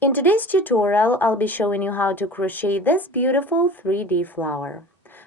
In today's tutorial, I'll be showing you how to crochet this beautiful 3D flower.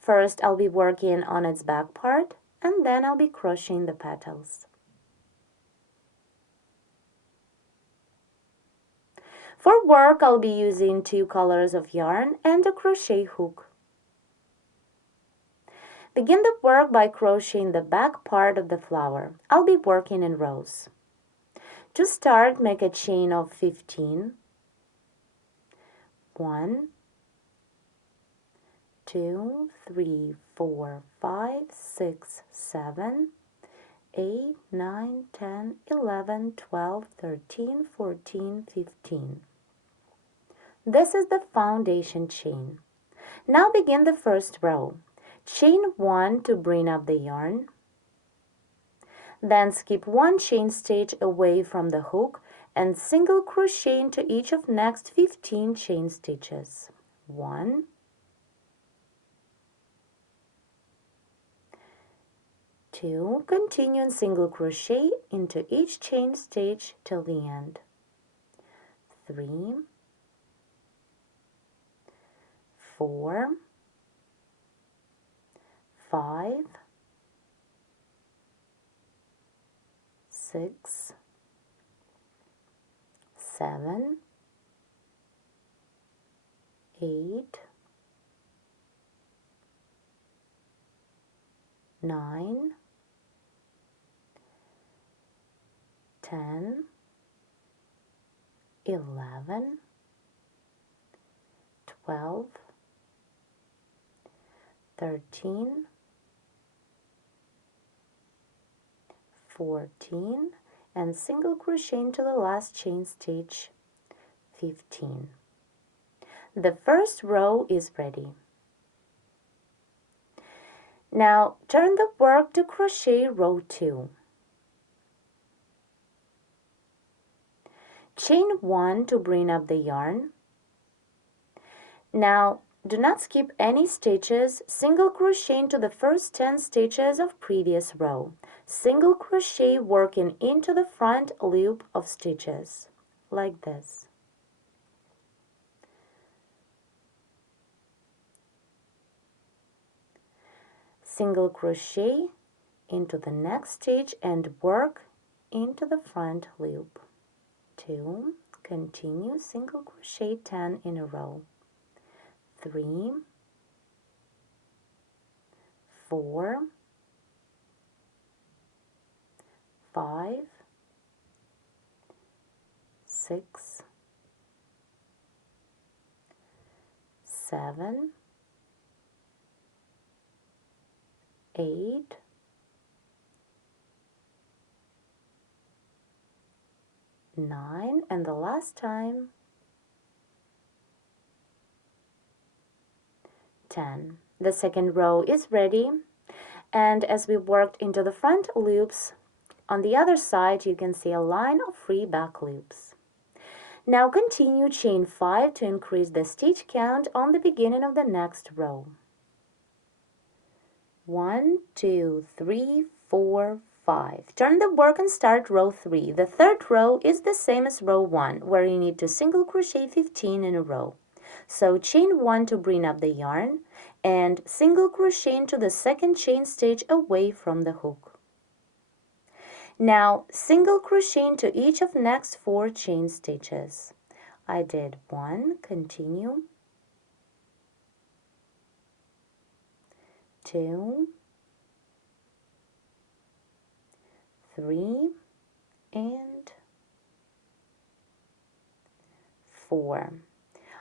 First, I'll be working on its back part, and then I'll be crocheting the petals. For work, I'll be using 2 colors of yarn and a crochet hook. Begin the work by crocheting the back part of the flower. I'll be working in rows. To start, make a chain of 15. 1, 2, 3, 4, 5, 6, 7, 8, 9, 10, 11, 12, 13, 14, 15. This is the foundation chain. Now begin the first row. Chain 1 to bring up the yarn. Then skip 1 chain stitch away from the hook and single crochet into each of next 15 chain stitches. 1, 2, continue and single crochet into each chain stitch till the end. 3, 4, 5, 6, 7, 8, 9, 10, 11, 12, 13, 14, and single crochet into the last chain stitch, 15. The first row is ready. Now turn the work to crochet row 2. Chain 1 to bring up the yarn. Now do not skip any stitches, single crochet into the first 10 stitches of previous row. Single crochet working into the front loop of stitches, like this. Single crochet into the next stitch and work into the front loop. 2, continue, single crochet 10 in a row. 3, 4, 5, 6, 7, 8, 9, and the last time 10. The second row is ready, and as we worked into the front loops, on the other side you can see a line of free back loops. Now continue chain 5 to increase the stitch count on the beginning of the next row. 1, 2, 3, 4, 5. Turn the work and start row 3. The third row is the same as row 1, where you need to single crochet 15 in a row. So chain 1 to bring up the yarn and single crochet into the second chain stitch away from the hook. Now single crochet into each of next 4 chain stitches. I did 1, continue, 2, 3, and 4.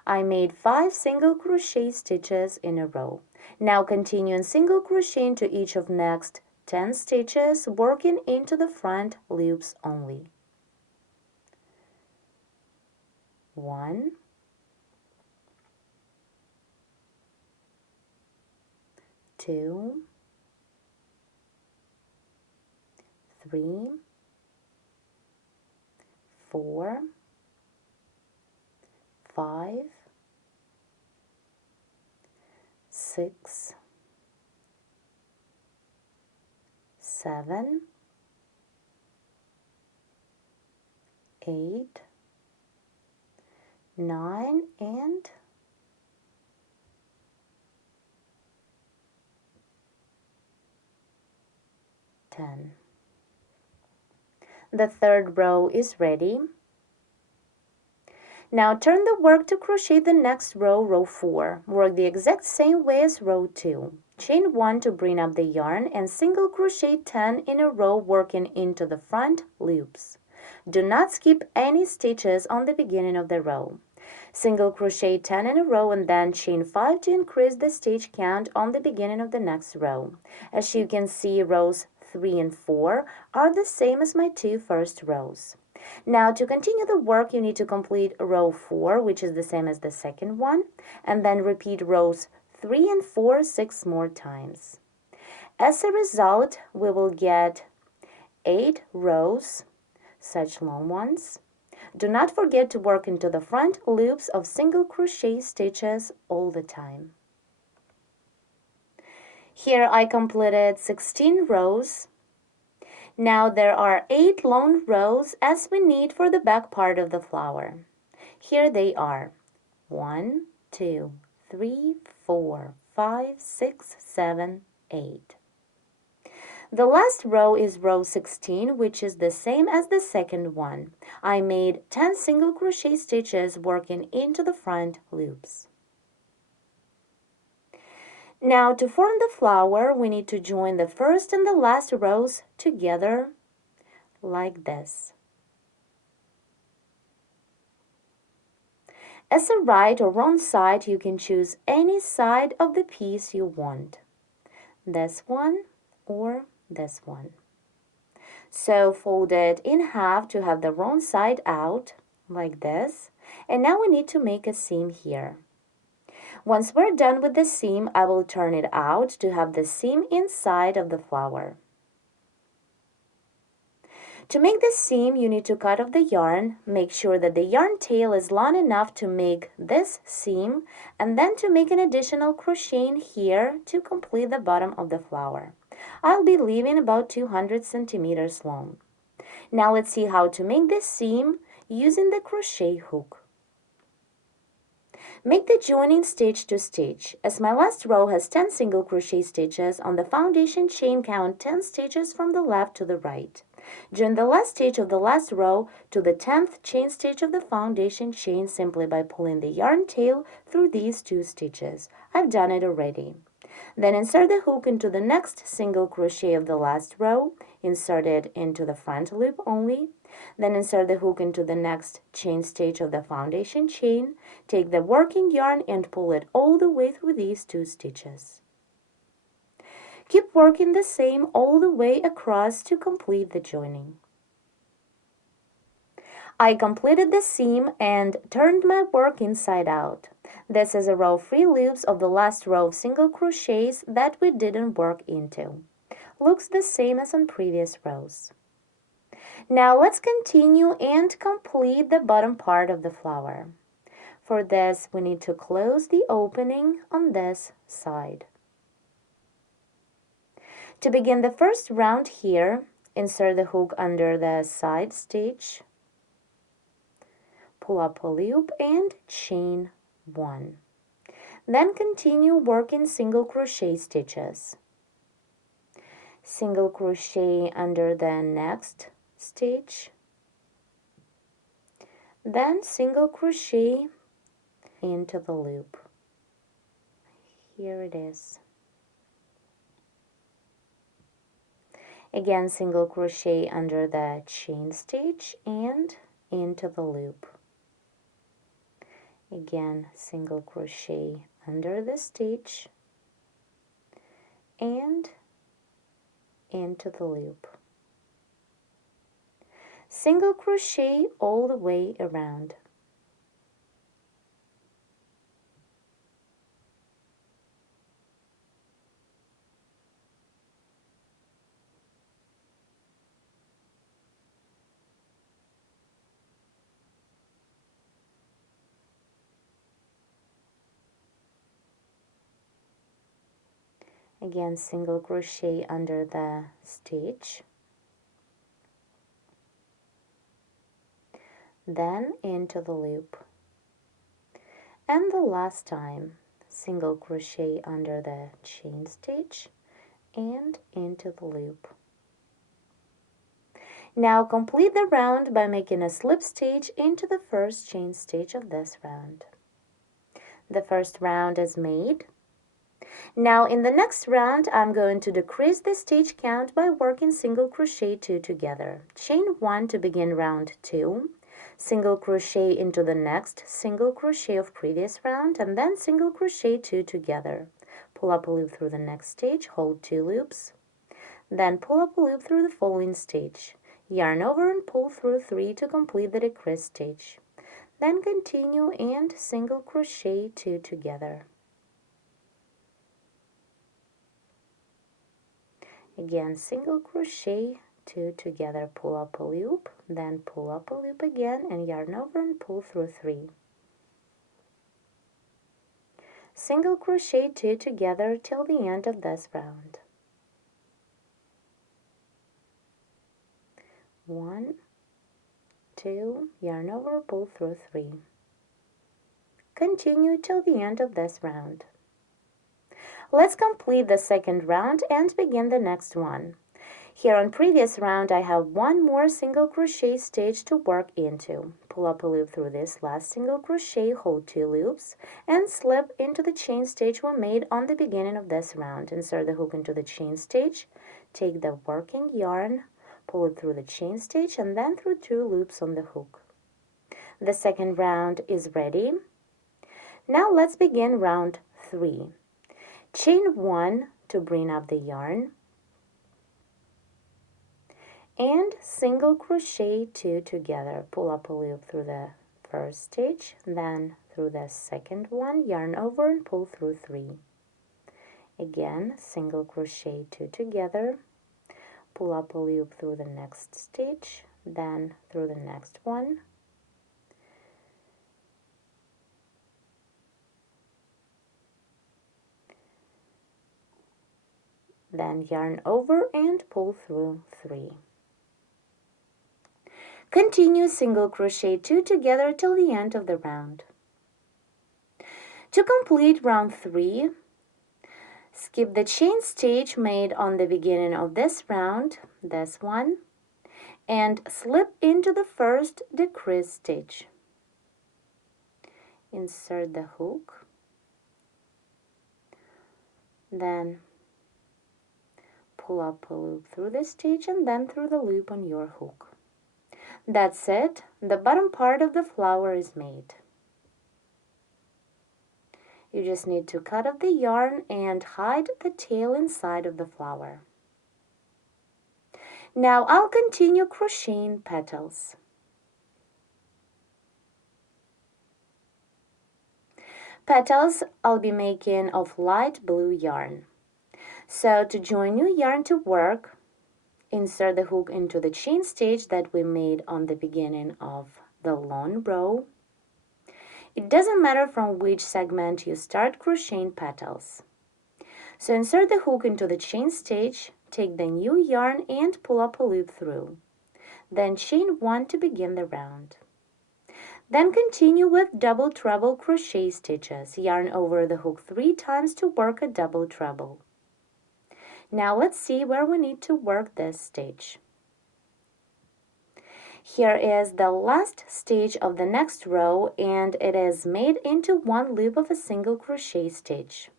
I made 5 single crochet stitches in a row. Now continue and single crochet into each of next 10 stitches, working into the front loops only. 1, 2, 3, 4, 5, 6, 7, 8, 9 and 10. The third row is ready. Now turn the work to crochet the next row, row 4. Work the exact same way as row 2. Chain 1 to bring up the yarn and single crochet 10 in a row, working into the front loops. Do not skip any stitches on the beginning of the row. Single crochet 10 in a row and then chain 5 to increase the stitch count on the beginning of the next row. As you can see, rows 3 and 4 are the same as my two first rows. Now to continue the work, you need to complete row 4, which is the same as the second one, and then repeat rows 3 and 4 6 more times. As a result, we will get 8 rows, such long ones. Do not forget to work into the front loops of single crochet stitches all the time. Here I completed 16 rows. Now there are 8 long rows as we need for the back part of the flower. Here they are: 1, 2, 3, 4, 5, 6, 7, 8. The last row is row 16, which is the same as the second one. I made 10 single crochet stitches working into the front loops. Now to form the flower, we need to join the first and the last rows together like this. As a right or wrong side, you can choose any side of the piece you want. This one or this one. So fold it in half to have the wrong side out like this. And now we need to make a seam here. Once we're done with the seam, I will turn it out to have the seam inside of the flower. To make the seam, you need to cut off the yarn. Make sure that the yarn tail is long enough to make this seam, and then to make an additional crochet in here to complete the bottom of the flower. I'll be leaving about 200 centimeters long. Now let's see how to make this seam using the crochet hook. Make the joining stitch to stitch. As my last row has 10 single crochet stitches, on the foundation chain count 10 stitches from the left to the right. Join the last stitch of the last row to the 10th chain stitch of the foundation chain simply by pulling the yarn tail through these 2 stitches. I've done it already. Then insert the hook into the next single crochet of the last row, insert it into the front loop only, then insert the hook into the next chain stitch of the foundation chain, take the working yarn and pull it all the way through these 2 stitches. Keep working the same all the way across to complete the joining. I completed the seam and turned my work inside out. This is a row of 3 loops of the last row of single crochets that we didn't work into. Looks the same as on previous rows. Now let's continue and complete the bottom part of the flower. For this, we need to close the opening on this side. To begin the first round here, insert the hook under the side stitch, pull up a loop and chain 1. Then continue working single crochet stitches. Single crochet under the next stitch, then single crochet into the loop. Here it is. Again, single crochet under the chain stitch and into the loop. Again, single crochet under the stitch and into the loop. Single crochet all the way around. Again, single crochet under the stitch, then into the loop. And the last time, single crochet under the chain stitch and into the loop. Now complete the round by making a slip stitch into the first chain stitch of this round. The first round is made. Now in the next round, I'm going to decrease the stitch count by working single crochet 2 together. Chain 1 to begin round 2, single crochet into the next single crochet of previous round, and then single crochet 2 together. Pull up a loop through the next stitch, hold 2 loops, then pull up a loop through the following stitch. Yarn over and pull through 3 to complete the decreased stitch. Then continue and single crochet 2 together. Again, single crochet 2 together, pull up a loop, then pull up a loop again and yarn over and pull through 3. Single crochet 2 together till the end of this round. 1, 2, yarn over, pull through 3. Continue till the end of this round. Let's complete the second round and begin the next one. Here on previous round, I have one more single crochet stitch to work into. Pull up a loop through this last single crochet, hold 2 loops, and slip into the chain stitch we made on the beginning of this round. Insert the hook into the chain stitch, take the working yarn, pull it through the chain stitch, and then through 2 loops on the hook. The second round is ready. Now let's begin round 3. Chain 1 to bring up the yarn, and single crochet 2 together. Pull up a loop through the first stitch, then through the second one, yarn over and pull through 3. Again, single crochet 2 together, pull up a loop through the next stitch, then through the next one, then yarn over and pull through 3. Continue single crochet 2 together till the end of the round. To complete round 3, skip the chain stitch made on the beginning of this round, this one, and slip into the first decreased stitch. Insert the hook, then pull up a loop through the stitch and then through the loop on your hook. That's it, the bottom part of the flower is made. You just need to cut off the yarn and hide the tail inside of the flower. Now I'll continue crocheting petals. Petals I'll be making of light blue yarn. So to join new yarn to work, insert the hook into the chain stitch that we made on the beginning of the long row. It doesn't matter from which segment you start crocheting petals. So insert the hook into the chain stitch, take the new yarn and pull up a loop through. Then chain 1 to begin the round. Then continue with double treble crochet stitches. Yarn over the hook 3 times to work a double treble. Now let's see where we need to work this stitch. Here is the last stitch of the next row and it is made into one loop of a single crochet stitch.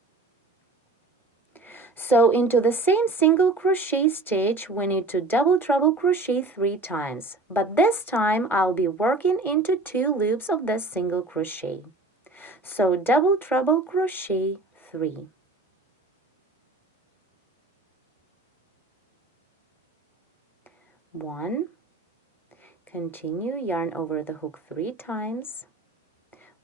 So into the same single crochet stitch we need to double treble crochet 3 times, but this time I'll be working into 2 loops of this single crochet. So double treble crochet 3. One, continue, yarn over the hook 3 times.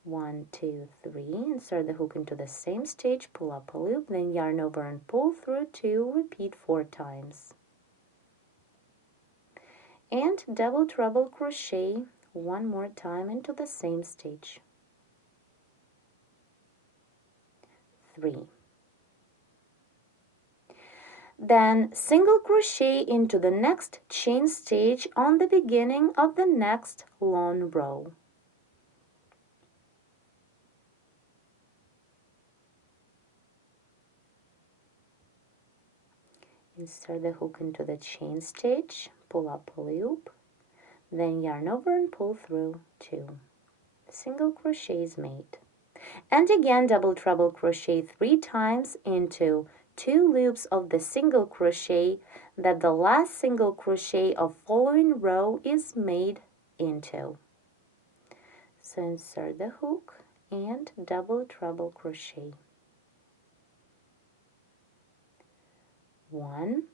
1, 2, 3, insert the hook into the same stitch, pull up a loop, then yarn over and pull through 2, repeat 4 times. And double treble crochet 1 more time into the same stitch. 3. Then single crochet into the next chain stitch on the beginning of the next long row. Insert the hook into the chain stitch, pull up a loop, then yarn over and pull through 2. Single crochet is made. And again double treble crochet 3 times into 2 loops of the single crochet that the last single crochet of following row is made into. So insert the hook and double treble crochet. 1,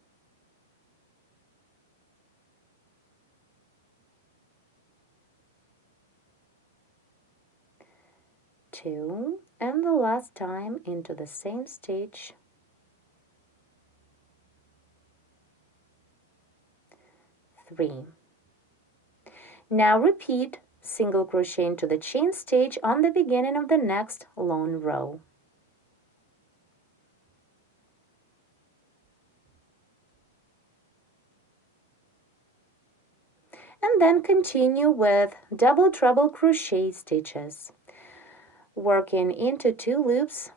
2, and the last time into the same stitch, 3. Now repeat single crochet into the chain stitch on the beginning of the next long row. And then continue with double treble crochet stitches, working into 2 loops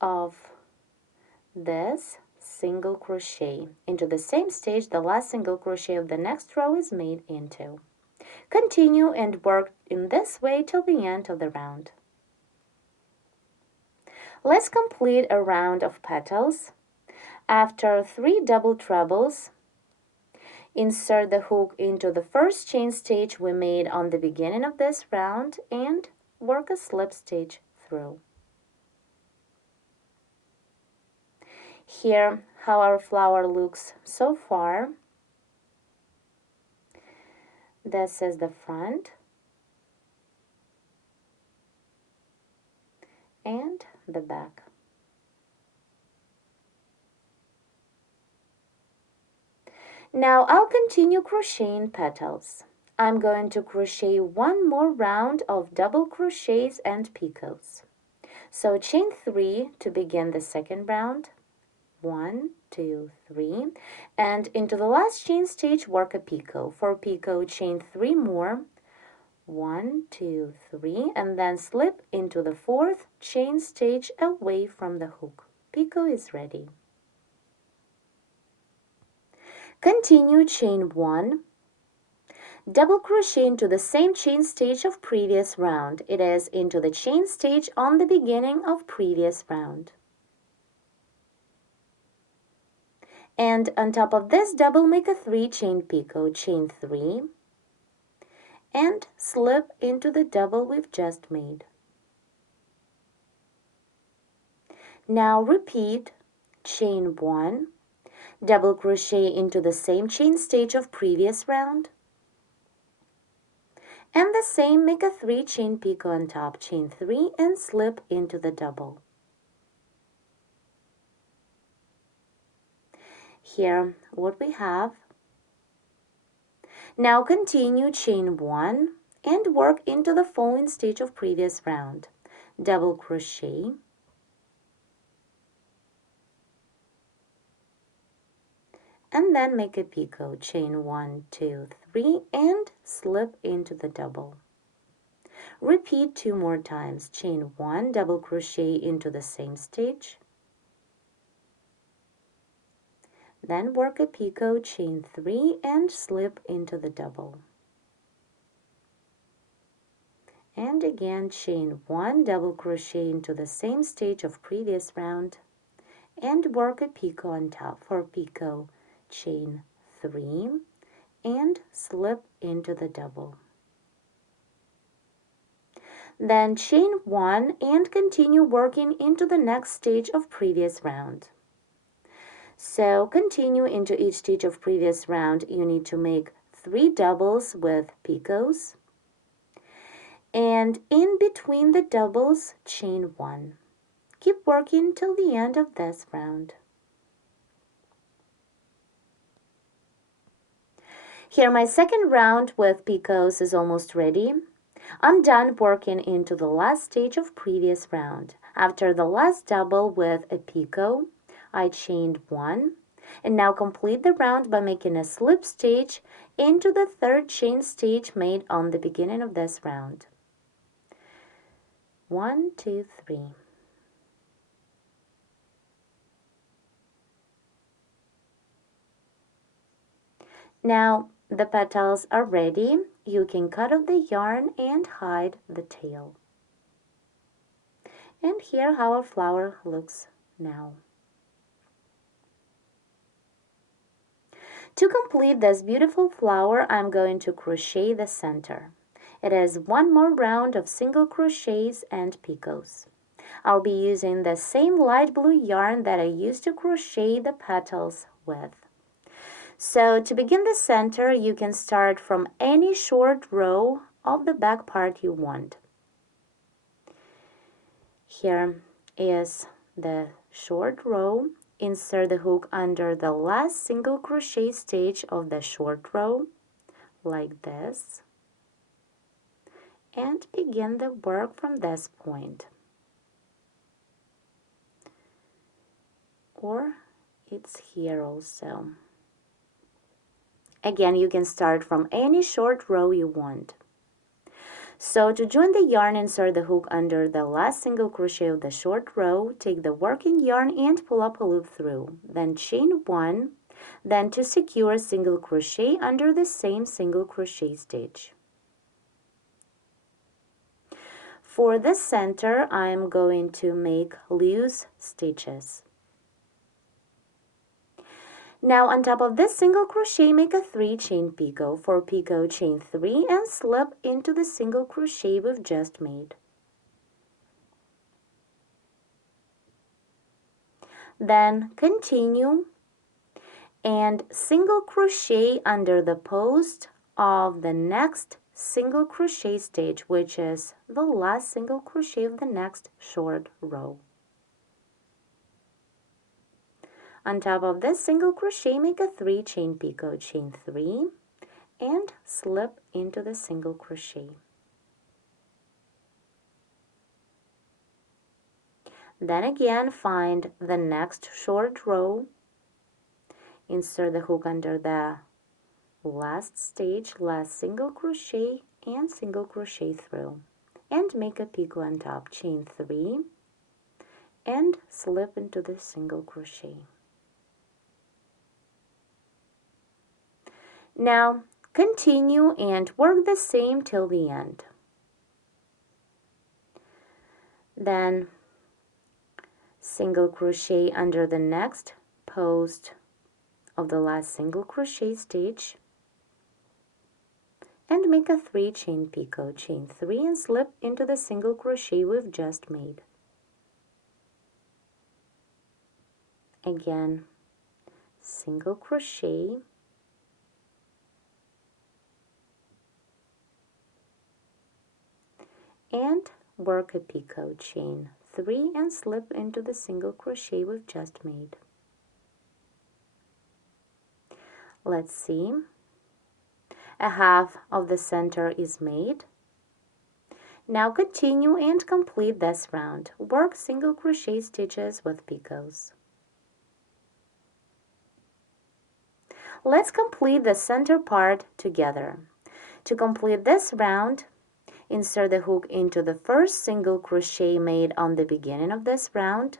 of this single crochet into the same stitch the last single crochet of the next row is made into. Continue and work in this way till the end of the round. Let's complete a round of petals. After 3 double trebles, insert the hook into the first chain stitch we made on the beginning of this round and work a slip stitch through. Here how our flower looks so far. This is the front and the back. Now I'll continue crocheting petals. I'm going to crochet 1 more round of double crochets and picots. So chain 3 to begin the second round. 1, 2, 3, and into the last chain stitch work a picot. For picot, chain 3 more. 1, 2, 3, and then slip into the 4th chain stitch away from the hook. Picot is ready. Continue chain 1, double crochet into the same chain stitch of previous round. It is into the chain stitch on the beginning of previous round. And on top of this double, make a 3 chain picot, chain 3, and slip into the double we've just made. Now repeat chain 1, double crochet into the same chain stitch of previous round, and the same, make a 3 chain picot on top, chain 3, and slip into the double. Here what we have. Now continue chain 1 and work into the following stitch of previous round. Double crochet, and then make a picot, chain 1, 2, 3, and slip into the double. Repeat 2 more times, chain 1, double crochet into the same stitch, then work a picot, chain 3, and slip into the double. And again chain 1, double crochet into the same stitch of previous round, and work a picot on top. For picot, chain 3, and slip into the double. Then chain 1 and continue working into the next stitch of previous round. So continue into each stitch of previous round. You need to make 3 doubles with picots, and in between the doubles, chain 1. Keep working till the end of this round. Here my second round with picots is almost ready. I'm done working into the last stage of previous round. After the last double with a picot, I chained 1, and now complete the round by making a slip stitch into the 3rd chain stitch made on the beginning of this round. 1, 2, 3. Now the petals are ready. You can cut off the yarn and hide the tail. And here how our flower looks now. To complete this beautiful flower, I'm going to crochet the center. It is one more round of single crochets and picots. I'll be using the same light blue yarn that I used to crochet the petals with. So to begin the center, you can start from any short row of the back part you want. Here is the short row. Insert the hook under the last single crochet stitch of the short row, like this, and begin the work from this point. Or it's here also. Again, you can start from any short row you want. So to join the yarn, insert the hook under the last single crochet of the short row, take the working yarn and pull up a loop through, then chain 1, then to secure single crochet under the same single crochet stitch. For the center, I'm going to make loose stitches. Now on top of this single crochet, make a 3 chain picot. For picot, chain 3 and slip into the single crochet we've just made. Then continue and single crochet under the post of the next single crochet stitch, which is the last single crochet of the next short row. On top of this single crochet, make a 3 chain picot, chain 3 and slip into the single crochet. Then again, find the next short row, insert the hook under the last stitch, last single crochet and single crochet through, and make a picot on top, chain 3 and slip into the single crochet. Now continue and work the same till the end. Then single crochet under the next post of the last single crochet stitch and make a 3 chain picot, chain 3 and slip into the single crochet we've just made. Again, single crochet, and work a picot, chain 3 and slip into the single crochet we've just made. Let's see, a half of the center is made. Now continue and complete this round. Work single crochet stitches with picots. Let's complete the center part together. To complete this round, insert the hook into the first single crochet made on the beginning of this round,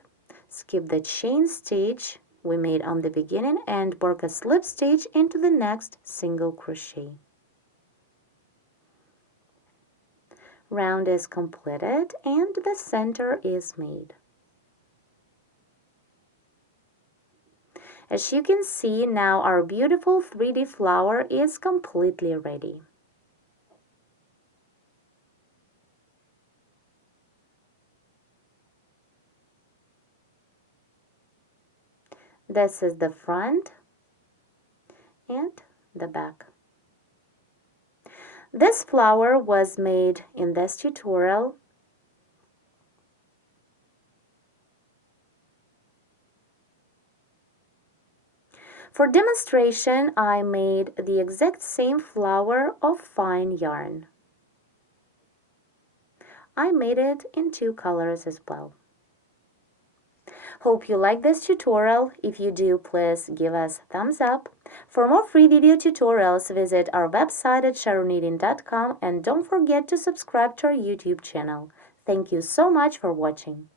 skip the chain stitch we made on the beginning and work a slip stitch into the next single crochet. Round is completed and the center is made. As you can see, now our beautiful 3D flower is completely ready. This is the front and the back. This flower was made in this tutorial. For demonstration, I made the exact same flower of fine yarn. I made it in 2 colors as well. Hope you like this tutorial. If you do, please give us a thumbs up. For more free video tutorials, visit our website at sharoknitting.com and don't forget to subscribe to our YouTube channel. Thank you so much for watching.